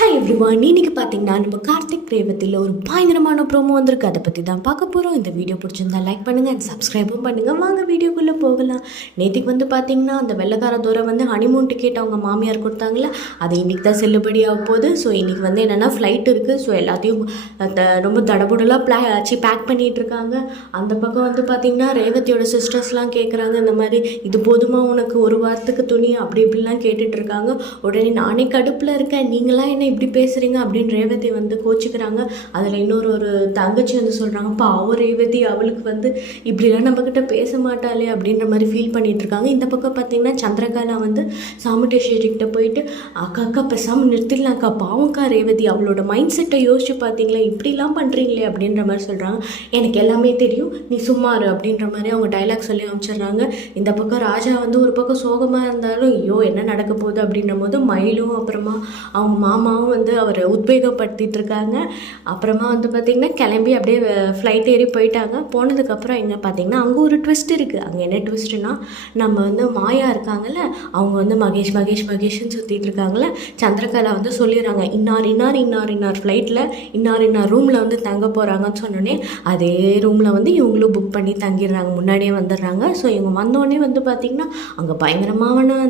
Hi everyone, இன்னைக்கு பார்த்தீங்கன்னா நம்ம கார்த்திக் ரேவதியில் ஒரு பயங்கரமான ப்ரோமோ வந்திருக்கு. அதை பற்றி தான் பார்க்க போகிறோம். இந்த வீடியோ பிடிச்சிருந்தா லைக் பண்ணுங்கள் அண்ட் சப்ஸ்கிரைபும் பண்ணுங்கள். வாங்க வீடியோக்குள்ளே போகலாம். நேற்றுக்கு பார்த்தீங்கன்னா அந்த வெள்ளைக்கார தூரம் ஹனிமூன் டிக்கெட் அவங்க மாமியார் கொடுத்தாங்களே, அது இன்றைக்கி தான் செல்லுபடியாக போகுது. ஸோ இன்றைக்கி என்னென்னா ஃப்ளைட் இருக்குது. ஸோ எல்லாத்தையும் ரொம்ப தடபுடலாக பேக் பண்ணிகிட்டு இருக்காங்க. அந்த பக்கம் பார்த்தீங்கன்னா ரேவதியோட சிஸ்டர்ஸ்லாம் கேட்குறாங்க, இந்த மாதிரி இது போதுமா உனக்கு ஒரு வாரத்துக்கு துணி அப்படி இப்படிலாம் கேட்டுட்ருக்காங்க. உடனே நானே கடுப்பில் இருக்கேன், நீங்களாம் என்ன இப்படி பேசுகிறீங்க அப்படின்னு ரேவதி கோச்சிக்கிறாங்க. அதில் ஒரு தங்கச்சி சொல்கிறாங்க, பாவம் ரேவதி, அவளுக்கு இப்படிலாம் நம்மக்கிட்ட பேச மாட்டாளே அப்படின்ற மாதிரி ஃபீல் பண்ணிகிட்டு இருக்காங்க. இந்த பக்கம் பார்த்தீங்கன்னா சந்திரகாலா சாமுண்டேஸ்வரிக்கிட்ட போயிட்டு, அக்கா பேசாமல் நிறுத்திடலாம்க்கா, பாவம்க்கா ரேவதி, அவளோட மைண்ட் செட்டை யோசிச்சு பார்த்தீங்களா, இப்படிலாம் பண்ணுறீங்களே அப்படின்ற மாதிரி சொல்கிறாங்க. எனக்கு எல்லாமே தெரியும், நீ சும்மாரு அப்படின்ற மாதிரி அவங்க டைலாக் சொல்லி அமைச்சிடுறாங்க. இந்த பக்கம் ராஜா ஒரு பக்கம் சோகமாக இருந்தாலும் ஐயோ என்ன நடக்க போகுது அப்படின்ற போது மயிலும் அப்புறமா அவங்க மாமாவும் அவரை உத்வேகப்படுத்திட்டு இருக்காங்க. அப்புறமா பார்த்திங்கன்னா கிளம்பி அப்படியே ஃப்ளைட் ஏறி போயிட்டாங்க. போனதுக்கப்புறம் எங்கே பார்த்திங்கன்னா அங்கே ஒரு ட்விஸ்ட் இருக்குது. அங்கே என்ன ட்விஸ்ட்டுனா, நம்ம மாயா இருக்காங்கல்ல, அவங்க மகேஷ் மகேஷ் மகேஷ்ன்னு சுற்றிட்டு இருக்காங்களே, சந்திரகலா சொல்லிடுறாங்க, இன்னார் ஃப்ளைட்டில் இன்னார் ரூமில் தங்க போகிறாங்கன்னு சொன்னோடனே அதே ரூமில் இவங்களும் புக் பண்ணி தங்கிடுறாங்க, முன்னாடியே வந்துடுறாங்க. ஸோ இவங்க வந்தோடனே பார்த்திங்கன்னா அங்கே பயங்கரமான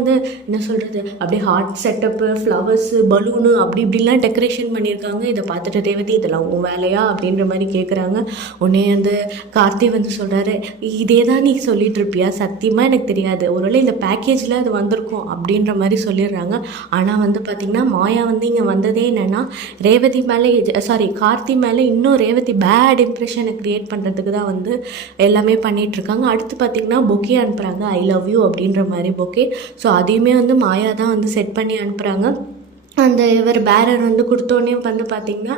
என்ன சொல்கிறது, அப்படியே ஹார்ட் செட்டப்பு, ஃப்ளவர்ஸு, பலூனு அப்படி இப்படிலாம் டெக்கரேஷன் பண்ணியிருக்காங்க. இதை பார்த்துட்டு ரேவதி, இதெல்லாம் உன் வேலையா அப்படின்ற மாதிரி கேட்குறாங்க. உடனே கார்த்தி சொல்கிறாரு, இதே தான் நீ சொல்லிட்டு இருப்பியா, சத்தியமாக எனக்கு தெரியாது, ஒருவேளை இந்த பேக்கேஜில் அது வந்திருக்கும் அப்படின்ற மாதிரி சொல்லிடுறாங்க. ஆனால் பார்த்திங்கன்னா மாயா இங்கே வந்ததே என்னென்னா ரேவதி மேலே கார்த்தி மேலே இன்னும் ரேவதி பேட் இம்ப்ரெஷனை க்ரியேட் பண்ணுறதுக்கு தான் எல்லாமே பண்ணிகிட்ருக்காங்க. அடுத்து பார்த்திங்கன்னா பொக்கே அனுப்புகிறாங்க, ஐ லவ் யூ அப்படின்ற மாதிரி பொக்கே. ஸோ அதையுமே மாயா தான் செட் பண்ணி அனுப்புகிறாங்க. அந்த இவர் பேரர் கொடுத்தோடனே பார்த்திங்கன்னா,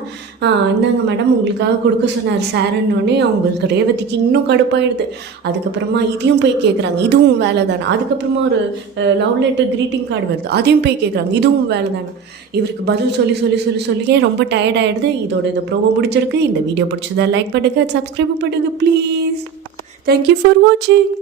இந்தாங்க மேடம் உங்களுக்காக கொடுக்க சொன்னார் சாருன்னொடனே அவங்களுக்கு ரேவதிக்கு இன்னும் கடுப்பாயிடுது. அதுக்கப்புறமா இதையும் போய் கேட்குறாங்க, இதுவும் வேலை தானே. அதுக்கப்புறமா ஒரு லவ் லெட்டர் க்ரீட்டிங் கார்டு வருது, அதையும் போய் கேட்குறாங்க, இதுவும் வேலை தானே. இவருக்கு பதில் சொல்லி ரொம்ப டயர்ட் ஆகிடுது. இந்த ப்ரோமோ பிடிச்சிருக்கு. இந்த வீடியோ பிடிச்சதா லைக் பண்ணுங்கள், சப்ஸ்கிரைப் பண்ணுங்கள் ப்ளீஸ். தேங்க்யூ ஃபார் வாட்சிங்.